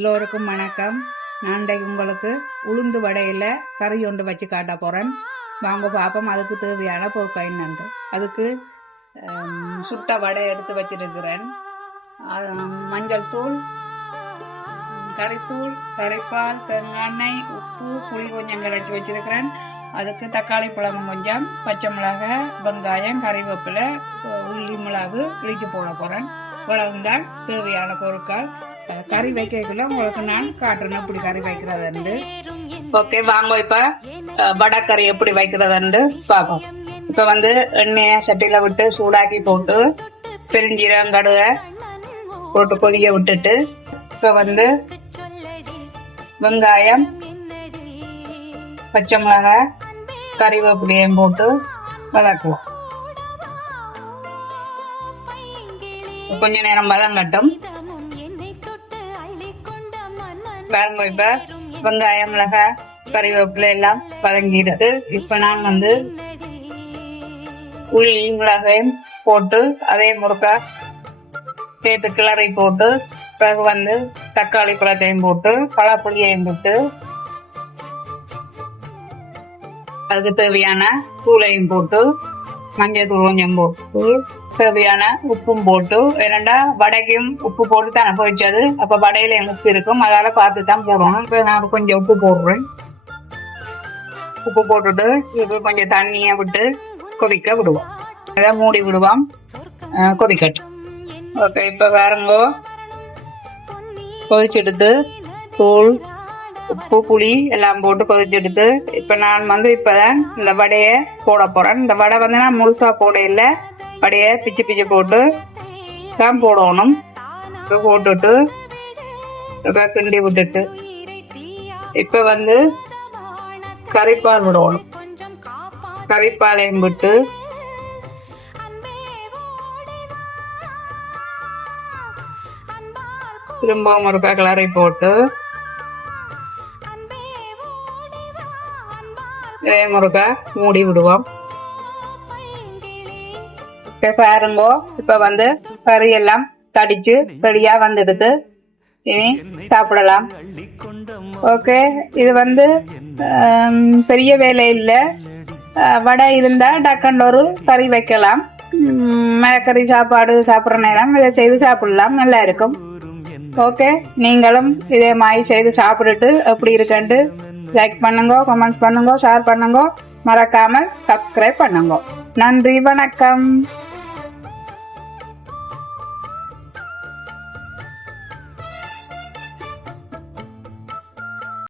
எல்லோருக்கும் வணக்கம். நான் இன்றைக்கு உங்களுக்கு உளுந்து வடையில் கறி ஒன்று வச்சு காட்ட போகிறேன். வாங்க பார்ப்போம். அதுக்கு தேவையான பொருட்கள் என்னண்டு. அதுக்கு சுட்ட வடை எடுத்து வச்சிருக்கிறேன். மஞ்சள் தூள், கறித்தூள், கறிப்பால், தேங்காய், உப்பு, புளி கொஞ்சம் கரைச்சி வச்சிருக்கிறேன். அதுக்கு தக்காளி பழம் கொஞ்சம், பச்சை மிளகாய், வெங்காயம், கறிவேப்பிலை, உள்ளி, மிளகு இடிச்சு போட போகிறேன். இவ்வளவுதான் தேவையான பொருட்கள். கறி வைக்கக்குள்ள உங்களுக்கு நான் காட்டுறேன் எப்படி கறி வைக்கிறதுண்டு. ஓகே, வாங்க இப்ப வடைக்கறி எப்படி வைக்கிறதுண்டு பார்ப்போம். இப்ப எண்ணெயை சட்டியில விட்டு சூடாக்கி போட்டு பெருஞ்சீரகம், கடுகை போட்டு கொதிய விட்டுட்டு இப்ப வெங்காயம், பச்சை மிளகாய், கறிவேப்பிலையும் போட்டு வதக்குவோம். கொஞ்ச நேரம் வதங்கட்டும். பாருங்க, இப்ப வெங்காயம், மிளகாய், கறிவேப்பிலை எல்லாம் வதங்கிடுது. இப்ப நான் உள்ளி, மிளகாயும் போட்டு அதே முறுக்கா சேர்த்து கிளறி போட்டு பிறகு தக்காளி பழத்தையும் போட்டு பழப்புளியையும் போட்டு அதுக்கு தேவையான தூளையும் போட்டு மஞ்சள் தூள் கொஞ்சம் போட்டு தேவையான உப்பும் போட்டு, இரண்டா வடைக்கும் உப்பு போட்டு தான் பொரிச்சது. அப்ப வடையில உப்பு இருக்கும், அதால பார்த்து தான் போடணும். இப்ப நான் கொஞ்சம் உப்பு போடுறேன். உப்பு போட்டுட்டு இதுக்கு கொஞ்சம் தண்ணியை விட்டு கொதிக்க விடுவோம். அதை மூடி விடுவோம், கொதிக்கட்டும். ஓகே, இப்ப பாருங்கோ, கொதிச்செடுத்து தூள், உப்பு, புளி எல்லாம் போட்டு கொதிச்செடுத்து இப்ப நான் இப்பதான் இந்த வடையை போட போறேன். இந்த வடை நான் முழுசா போட இல்லை, வடையை பிச்சு பிச்சு போட்டு தான் போடணும். போட்டுட்டு கிண்டி விட்டுட்டு இப்ப கறிப்பால் விடணும். கறிப்பாலையும் விட்டு திரும்பவும் ஒரு கிளறி போட்டு இதே முருகா மூடி விடுவோம். பாருங்கோ, இப்ப கறி எல்லாம் கடிச்சு ரெடியா வந்துடுது. இனி சாப்பிடலாம். ஓகே, இது பெரிய வேலை இல்ல. வடை இருந்தா டக்குன்னு ஒரு கறி வைக்கலாம். மரக்கறி சாப்பாடு சாப்பிட்ற நேரம் இதை செய்து சாப்பிடலாம், நல்லா இருக்கும். ஓகே, நீங்களும் இதே மாதிரி செய்து சாப்பிட்டுட்டு எப்படி இருக்குன்ட்டு லைக் பண்ணுங்க, கமெண்ட் பண்ணுங்க, ஷேர் பண்ணுங்க, மறக்காமல் சப்ஸ்கிரைப் பண்ணுங்க. நன்றி, வணக்கம்.